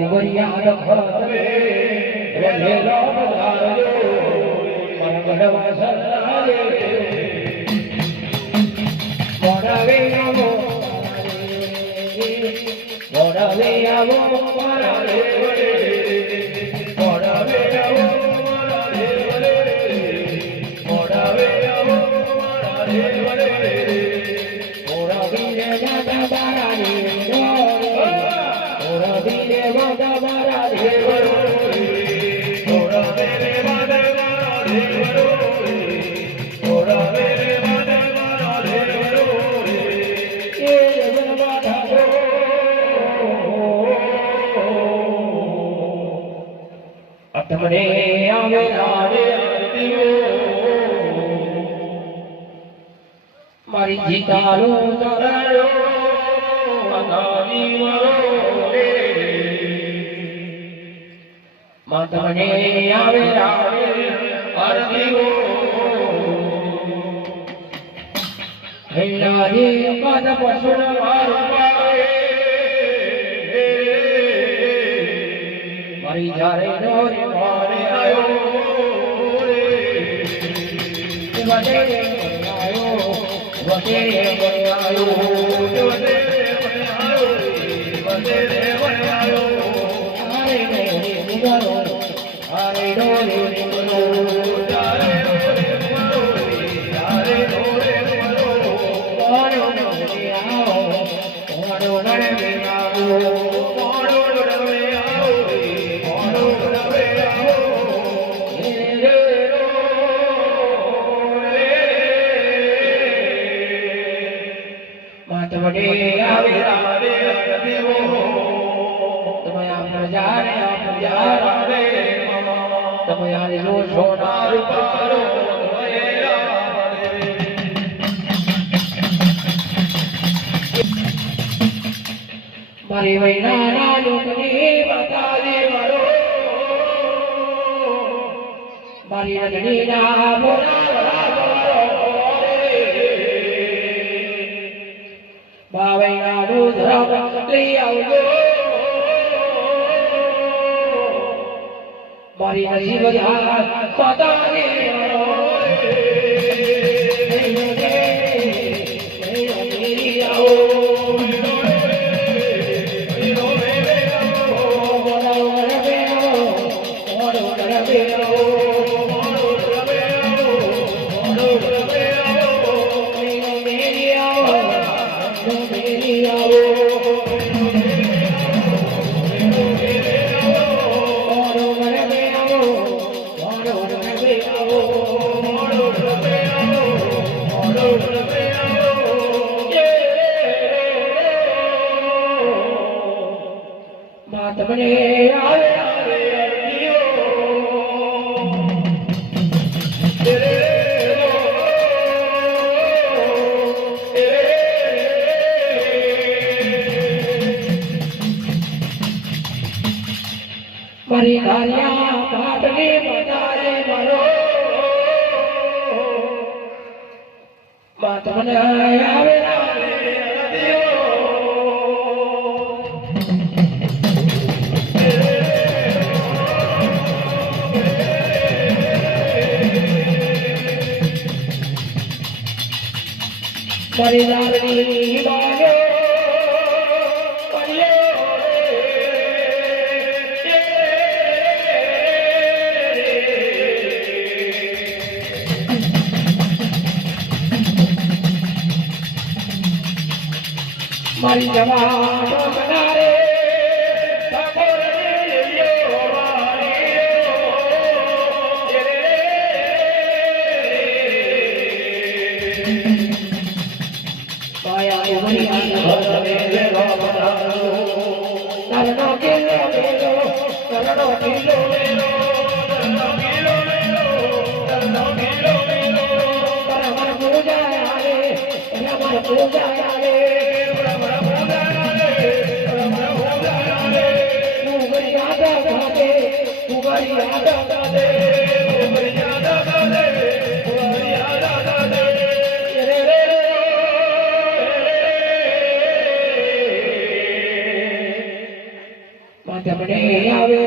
કુંવરિયા રખડવે વેલો પધારજો મરગડવા સરારે મોરવે આવો મોરવે આવો મારા દેવડે મોરવે આવો મારા દેવડે મોરવે આવો મારા દેવડે મોરવીને દાદા બારા દેવડો મોરવીને દાદા બારા દેવડો મોરવીને દાદા બારા દેવડો મોરવીને દાદા બારા દેવડો એ બનવાડા તમને આવે રાડે આરતીઓ મારી જીતાલો તરાયો મનાવી મરો રે માં તમને આવે રાડે આરતીઓ હૈલારે પદ પશુન મારું પારે મારી જારે નો રે મારે આયો રે વડે આયો વડે આયો વડે આયો વડે આયો આરે રે નિગારો આરે રો રે નિગારો આરે રો રે નિગારો આરે રો રે નિગારો વાડો રે આવો વાડો રે આવો વાડો રે આવો તમને આવે રાડે દેવો તમે આપના જારે આવે તમે આલે લો સોના રૂપારો મારી વૈના લોકની બતાલે મારો મારી રજની ના બોલા બાવૈના નું ધર્મ લઈ આવજો મારી નસીબ પતાને તમને આવે મારી ઘારિયા પાટલી બતારે મારો માં તમને આવે મારી લાલની બાગે મારી જવાનો બનારે જમણે આવે